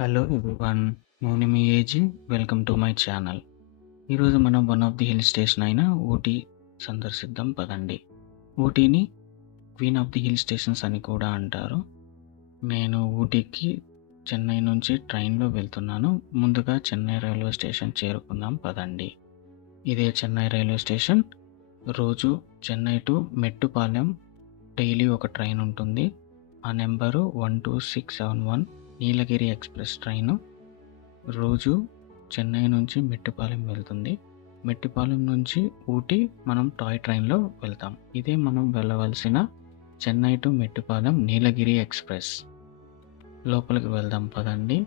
Hello everyone, నేను మీ ఏజీ. Welcome to my channel. ఈరోజు మనం one of the hill station అయిన ఊటీ సందర్శిద్దాం పదండి. ఊటీని queen of the hill stations అని కూడా అంటారు. నేను ఊటీకి చెన్నై నుంచి ట్రైన్లో వెళ్తున్నాను. ముందుగా చెన్నై రైల్వే స్టేషన్ చేరుకుందాం పదండి. ఇదే చెన్నై రైల్వే స్టేషన్. రోజు చెన్నై టు మెట్టుపాలెం డైలీ ఒక ట్రైన్ ఉంటుంది. ఆ నెంబరు 12671 నీలగిరి ఎక్స్ప్రెస్ ట్రైను. రోజు చెన్నై నుంచి మెట్టుపాలెం వెళ్తుంది. మెట్టుపాలెం నుంచి ఊటీ మనం టాయ్ ట్రైన్లో వెళ్తాం. ఇదే మనం వెళ్ళవలసిన చెన్నై టు మెట్టుపాలెం నీలగిరి ఎక్స్ప్రెస్. లోపలికి వెళ్దాం పదండి.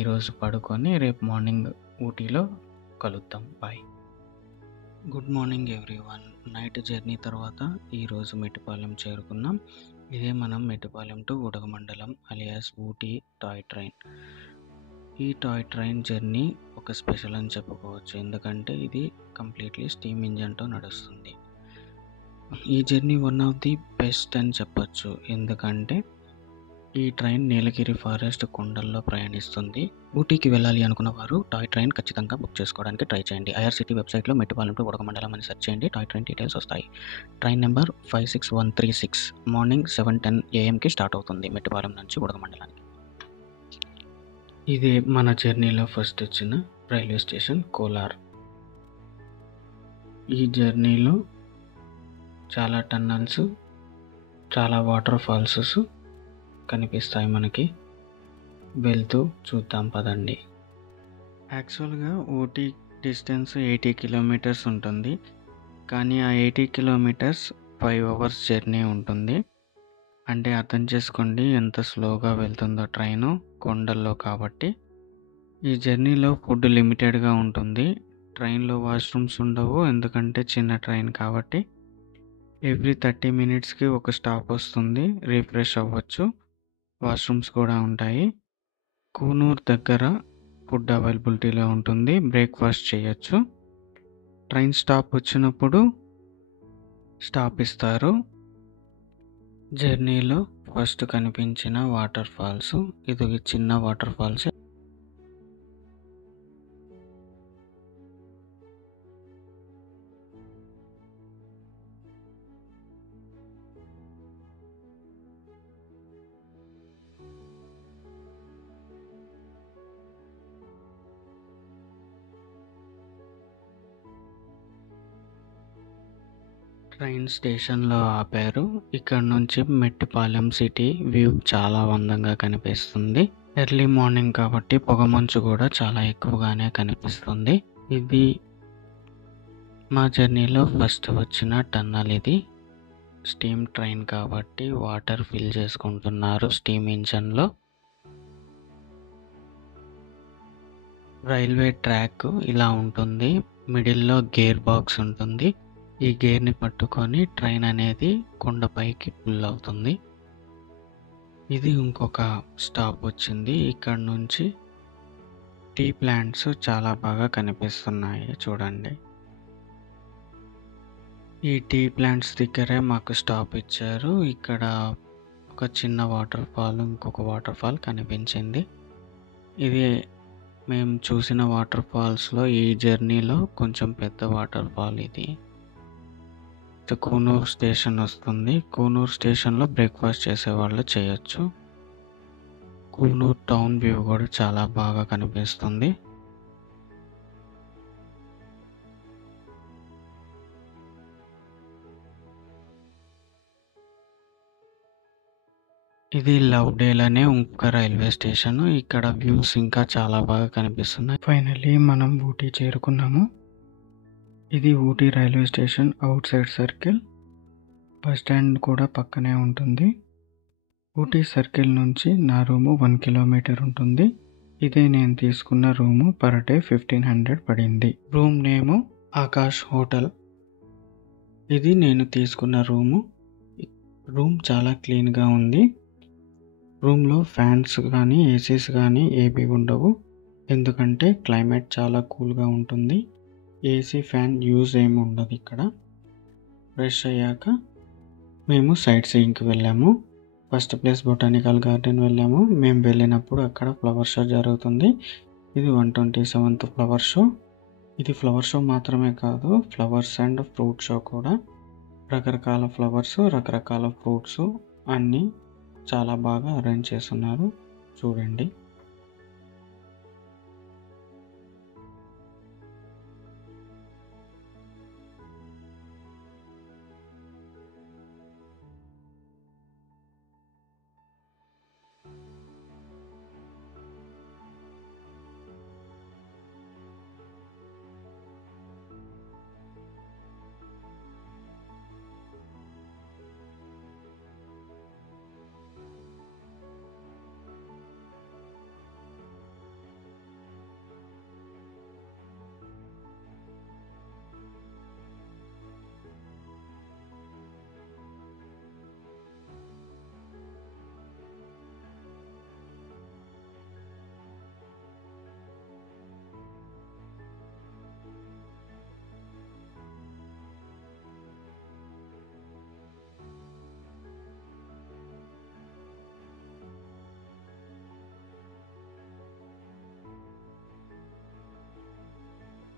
ఈరోజు పడుకొని రేపు మార్నింగ్ ఊటీలో కలుద్దాం. Bye. Good morning everyone. Night journey తర్వాత ఈరోజు మెట్టుపాలెం చేరుకున్నాం. ఇదే మనం Mettupalayam to Udhagamandalam alias Ooty toy train. ఈ టాయ్ ట్రైన్ జర్నీ ఒక స్పెషల్ అని చెప్పుకోవచ్చు, ఎందుకంటే ఇది కంప్లీట్లీ స్టీమ్ ఇంజన్తో నడుస్తుంది. ఈ journey one of the best అని చెప్పచ్చు, ఎందుకంటే ఈ ట్రైన్ నీలగిరి ఫారెస్ట్ కొండల్లో ప్రయాణిస్తుంది. ఊటీకి వెళ్ళాలి అనుకున్న వారు టాయ్ ట్రైన్ ఖచ్చితంగా బుక్ చేసుకోవడానికి ట్రై చేయండి. ఐఆర్సిటీ వెబ్సైట్లో మెట్టుపాలెం టు ఉడగమండలం అని సెర్చ్ చేయండి. టాయ్ ట్రైన్ డీటెయిల్స్ వస్తాయి. Train number 56136 morning 7:10 AM start అవుతుంది మెట్టుపాలెం నుంచి ఉడగమండలానికి. ఇదే మన జర్నీలో ఫస్ట్ వచ్చిన రైల్వే స్టేషన్ కోలార్. ఈ జర్నీలో చాలా టన్నల్స్, చాలా వాటర్ ఫాల్సెస్ కనిపిస్తాయి మనకి. వెళ్తూ చూద్దాం పదండి. యాక్చువల్గా ఊటీ డిస్టెన్స్ 80 కిలోమీటర్స్ ఉంటుంది, కానీ ఆ 80 కిలోమీటర్స్ 5 అవర్స్ జర్నీ ఉంటుంది. అంటే అర్థం చేసుకోండి ఎంత స్లోగా వెళ్తుందో ట్రైను కొండల్లో కాబట్టి. ఈ జర్నీలో ఫుడ్ లిమిటెడ్గా ఉంటుంది. ట్రైన్లో వాష్రూమ్స్ ఉండవు, ఎందుకంటే చిన్న ట్రైన్ కాబట్టి. ఎవ్రీ 30 మినిట్స్కి ఒక స్టాప్ వస్తుంది, రిఫ్రెష్ అవ్వచ్చు. వాష్రూమ్స్ కూడా ఉంటాయి. కూనూర్ దగ్గర ఫుడ్ అవైలబిలిటీలో ఉంటుంది, బ్రేక్ఫాస్ట్ చేయొచ్చు. ట్రైన్ స్టాప్ వచ్చినప్పుడు స్టాప్ ఇస్తారు. జర్నీలో ఫస్ట్ కనిపించిన వాటర్ ఫాల్స్ ఇది చిన్న వాటర్ ఫాల్స్. ట్రైన్ స్టేషన్లో ఆపారు. ఇక్కడ నుంచి మెట్టుపాలెం సిటీ వ్యూ చాలా అందంగా కనిపిస్తుంది. ఎర్లీ మార్నింగ్ కాబట్టి పొగమంచు కూడా చాలా ఎక్కువగానే కనిపిస్తుంది. ఇది మా జర్నీలో ఫస్ట్ వచ్చిన టన్నల్. ఇది స్టీమ్ ట్రైన్ కాబట్టి వాటర్ ఫిల్ చేసుకుంటున్నారు స్టీమ్ ఇంజన్లో. రైల్వే ట్రాక్ ఇలా ఉంటుంది. మిడిల్లో గేర్ బాక్స్ ఉంటుంది. ఈ గేర్ని పట్టుకొని ట్రైన్ అనేది కొండపైకి పుల్ అవుతుంది. ఇది ఇంకొక స్టాప్ వచ్చింది. ఇక్కడ నుంచి టీ ప్లాంట్స్ చాలా బాగా కనిపిస్తున్నాయి చూడండి. ఈ టీ ప్లాంట్స్ దగ్గరే మాకు స్టాప్ ఇచ్చారు. ఇక్కడ ఒక చిన్న వాటర్ ఫాల్, ఇంకొక వాటర్ ఫాల్ కనిపించింది. ఇది మేము చూసిన వాటర్ ఫాల్స్లో ఈ జర్నీలో కొంచెం పెద్ద వాటర్ ఫాల్ ఇది. కూనూర్ స్టేషన్ వస్తుంది. కూనూర్ స్టేషన్లో బ్రేక్ఫాస్ట్ చేసేవాళ్ళు చేయొచ్చు. కూనూర్ టౌన్ వ్యూ కూడా చాలా బాగా కనిపిస్తుంది. ఇది లవ్డేల్ అనే ఇంకొక రైల్వే స్టేషన్. ఇక్కడ వ్యూస్ ఇంకా చాలా బాగా కనిపిస్తున్నాయి. ఫైనల్లీ మనం ఊటీ చేరుకున్నాము. ఇది Ooty railway station out side circle. Bus stand కూడా పక్కనే ఉంటుంది. ఊటీ సర్కిల్ నుంచి నా రూము 1 కిలోమీటర్ ఉంటుంది. ఇదే నేను తీసుకున్న రూము. పర్ డే 1500 పడింది. రూమ్ నేము ఆకాష్ హోటల్. ఇది నేను తీసుకున్న రూము. రూమ్ చాలా క్లీన్గా ఉంది. రూమ్లో ఫ్యాన్స్ కానీ ఏసీస్ కానీ ఏవి ఉండవు, ఎందుకంటే క్లైమేట్ చాలా కూల్గా ఉంటుంది. ఏసీ ఫ్యాన్ యూజ్ ఏమి ఉండదు ఇక్కడ. ఫ్రెష్ అయ్యాక మేము సైట్ సీయింగ్కి వెళ్ళాము. ఫస్ట్ ప్లేస్ బొటానికల్ గార్డెన్ వెళ్ళాము. మేము వెళ్ళినప్పుడు అక్కడ ఫ్లవర్ షో జరుగుతుంది. ఇది 127th ఫ్లవర్ షో. ఇది ఫ్లవర్ షో మాత్రమే కాదు, ఫ్లవర్స్ అండ్ ఫ్రూట్ షో కూడా. రకరకాల ఫ్లవర్స్, రకరకాల ఫ్రూట్స్ అన్నీ చాలా బాగా అరేంజ్ చేస్తున్నారు, చూడండి.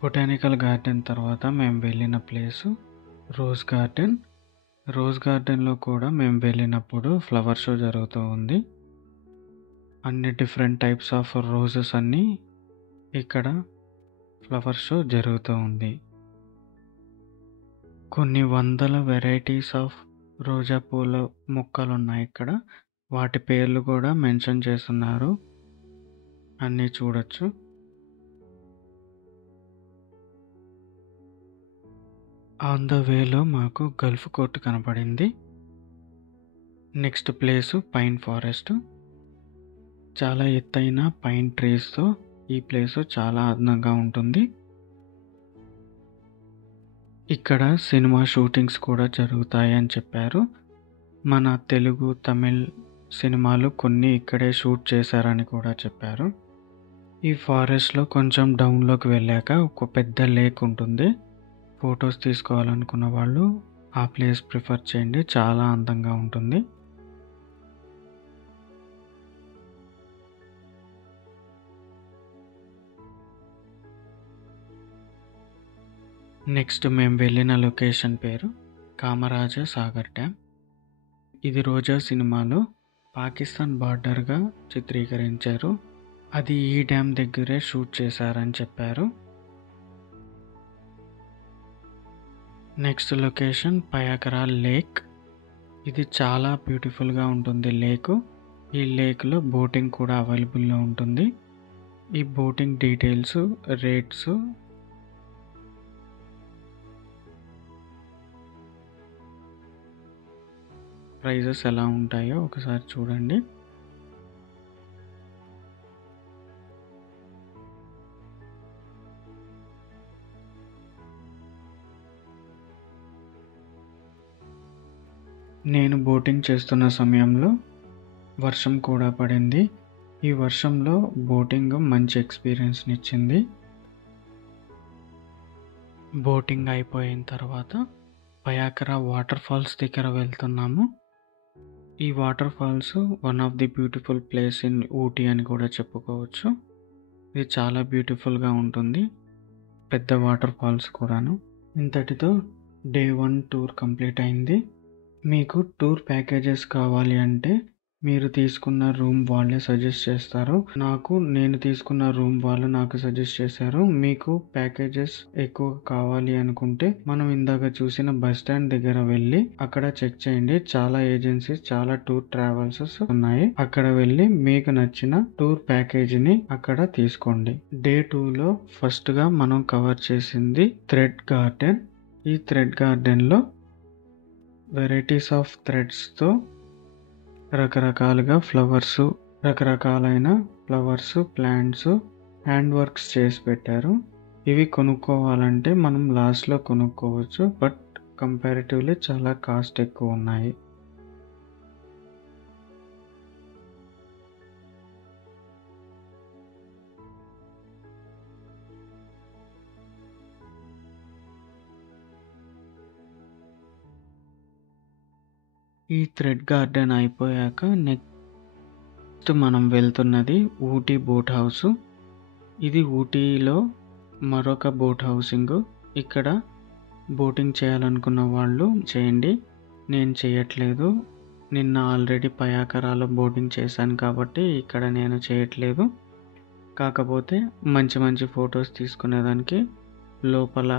బొటానికల్ గార్డెన్ తర్వాత మేము వెళ్ళిన ప్లేసు రోజ్ గార్డెన్. రోజ్ గార్డెన్లో కూడా మేము వెళ్ళినప్పుడు ఫ్లవర్ షో జరుగుతూ ఉంది. అన్ని డిఫరెంట్ టైప్స్ ఆఫ్ రోజెస్ అన్నీ ఇక్కడ ఫ్లవర్ షో జరుగుతూ ఉంది. కొన్ని వందల వెరైటీస్ ఆఫ్ రోజా పూల మొక్కలు ఉన్నాయి ఇక్కడ. వాటి పేర్లు కూడా మెన్షన్ చేస్తున్నారు, అన్నీ చూడొచ్చు. ఆన్ ద వేలో మాకు గల్ఫ్ కోర్ట్ కనపడింది. Next place pine forest. చాలా ఎత్తైన పైన్ ట్రీస్తో ఈ ప్లేసు చాలా అందంగా ఉంటుంది. ఇక్కడ సినిమా షూటింగ్స్ కూడా జరుగుతాయి అని చెప్పారు. మన తెలుగు, తమిళ్ సినిమాలు కొన్ని ఇక్కడే షూట్ చేశారని కూడా చెప్పారు. ఈ ఫారెస్ట్లో కొంచెం డౌన్లోకి వెళ్ళాక ఒక పెద్ద లేక్ ఉంటుంది. ఫొటోస్ తీసుకోవాలనుకున్న వాళ్ళు ఆ ప్లేస్ ప్రిఫర్ చేయండి, చాలా అందంగా ఉంటుంది. నెక్స్ట్ మేము వెళ్ళిన లొకేషన్ పేరు కామరాజ సాగర్ డ్యామ్. ఇది రోజా సినిమాలో పాకిస్తాన్ బార్డర్గా చిత్రీకరించారు. అది ఈ డ్యామ్ దగ్గరే షూట్ చేశారని చెప్పారు. Next location Pykara lake. ఇది చాలా బ్యూటిఫుల్గా ఉంటుంది లేకు. ఈ లేక్లో బోటింగ్ కూడా అవైలబుల్లో ఉంటుంది. ఈ బోటింగ్ డీటెయిల్స్, రేట్స్ ప్రైజెస్ ఎలా ఉంటాయో ఒకసారి చూడండి. నేను బోటింగ్ చేస్తున్న సమయంలో వర్షం కూడా పడింది. ఈ వర్షంలో బోటింగ్ మంచి ఎక్స్పీరియన్స్ని ఇచ్చింది. బోటింగ్ అయిపోయిన తర్వాత పయాకరా వాటర్ ఫాల్స్ దగ్గర వెళ్తున్నాము. ఈ water falls one of the beautiful place in Ooty అని కూడా చెప్పుకోవచ్చు. ఇది చాలా బ్యూటిఫుల్గా ఉంటుంది, పెద్ద వాటర్ ఫాల్స్ కూడాను. ఇంతటితో డే 1 టూర్ కంప్లీట్ అయింది. మీకు టూర్ ప్యాకేజెస్ కావాలి అంటే మీరు తీసుకున్న రూమ్ వాళ్ళే సజెస్ట్ చేస్తారు. నేను తీసుకున్న రూమ్ వాళ్ళు నాకు సజెస్ట్ చేశారు. మీకు ప్యాకేజెస్ ఎక్కువ కావాలి అనుకుంటే మనం ఇందాక చూసిన బస్ స్టాండ్ దగ్గర వెళ్ళి అక్కడ చెక్ చేయండి. చాలా ఏజెన్సీస్, చాలా టూర్ ట్రావెల్స్ ఉన్నాయి. అక్కడ వెళ్ళి మీకు నచ్చిన టూర్ ప్యాకేజీని అక్కడ తీసుకోండి. డే 2లో ఫస్ట్ గా మనం కవర్ చేసింది థ్రెడ్ గార్డెన్. ఈ థ్రెడ్ గార్డెన్ లో వెరైటీస్ ఆఫ్ థ్రెడ్స్తో రకరకాలుగా రకరకాలైన ఫ్లవర్స్, ప్లాంట్స్, హ్యాండ్ వర్క్స్ చేసి పెట్టారు. ఇవి కొనుక్కోవాలంటే మనం లాస్ట్లో కొనుక్కోవచ్చు, బట్ కంపారిటివ్లీ చాలా కాస్ట్ ఎక్కువ ఉన్నాయి. ఈ థ్రెడ్ గార్డెన్ అయిపోయాక నెక్స్ట్ మనం వెళ్తున్నది ఊటీ బోట్ హౌస్. ఇది ఊటీలో మరొక బోట్ హౌసింగ్. ఇక్కడ బోటింగ్ చేయాలనుకున్న వాళ్ళు చేయండి. నేను చేయట్లేదు. నిన్న ఆల్రెడీ పయాకరాలో బోటింగ్ చేశాను కాబట్టి ఇక్కడ నేను చేయట్లేదు. కాకపోతే మంచి మంచి ఫొటోస్ తీసుకునేదానికి లోపల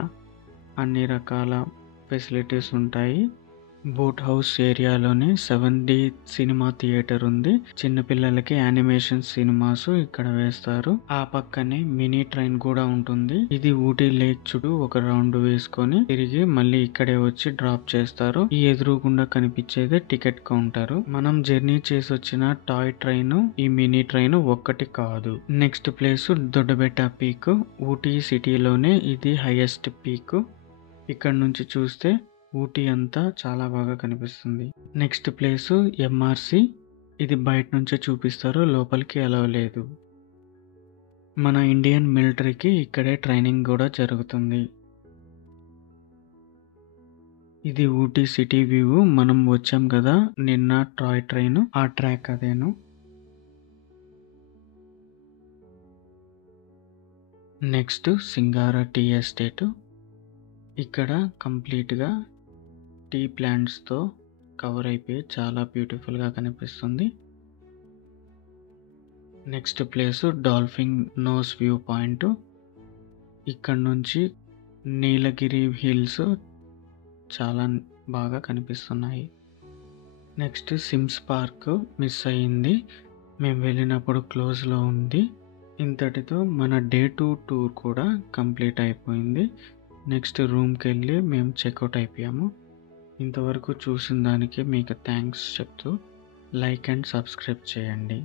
అన్ని రకాల ఫెసిలిటీస్ ఉంటాయి. బోట్ హౌస్ ఏరియాలోనే 7D సినిమా థియేటర్ ఉంది. చిన్నపిల్లలకి యానిమేషన్ సినిమాస్ ఇక్కడ వేస్తారు. ఆ పక్కనే మినీ ట్రైన్ కూడా ఉంటుంది. ఇది ఊటీ లేక్ చుట్టూ ఒక రౌండ్ వేసుకొని తిరిగి మళ్ళీ ఇక్కడే వచ్చి డ్రాప్ చేస్తారు. ఈ ఎదురుగుండా కనిపించేదే టికెట్ కౌంటర్. మనం జర్నీ చేసి వచ్చిన టాయ్ ట్రైన్, ఈ మినీ ట్రైన్ ఒక్కటి కాదు. Next place Doddabetta peak. Ooty సిటీలోనే ఇది హైయెస్ట్ పీక్. ఇక్కడ నుంచి చూస్తే ఊటీ అంతా చాలా బాగా కనిపిస్తుంది. Next place MRC. ఇది బయట నుంచే చూపిస్తారు, లోపలికి అలౌ లేదు. మన ఇండియన్ మిలిటరీకి ఇక్కడే ట్రైనింగ్ కూడా జరుగుతుంది. ఇది ఊటీ సిటీ వ్యూ. మనం వచ్చాం కదా నిన్న టాయ్ ట్రైన్, ఆ ట్రాక్ అదేను. Next Singara tea estate. ఇక్కడ కంప్లీట్గా టీ ప్లాంట్స్తో కవర్ అయిపోయి చాలా బ్యూటిఫుల్గా కనిపిస్తుంది. Next place dolphin nose view point. ఇక్కడ నుంచి నీలగిరి హిల్స్ చాలా బాగా కనిపిస్తున్నాయి. నెక్స్ట్ సిమ్స్ పార్క్ మిస్ అయ్యింది. మేము వెళ్ళినప్పుడు క్లోజ్లో ఉంది. ఇంతటితో మన డే 2 టూర్ కూడా కంప్లీట్ అయిపోయింది. నెక్స్ట్ రూమ్కి వెళ్ళి మేము చెక్అవుట్ అయిపోయాము. ఇంతవరకు చూసిన దానికి మీకు థ్యాంక్స్ చెప్తూ లైక్ అండ్ సబ్స్క్రైబ్ చేయండి.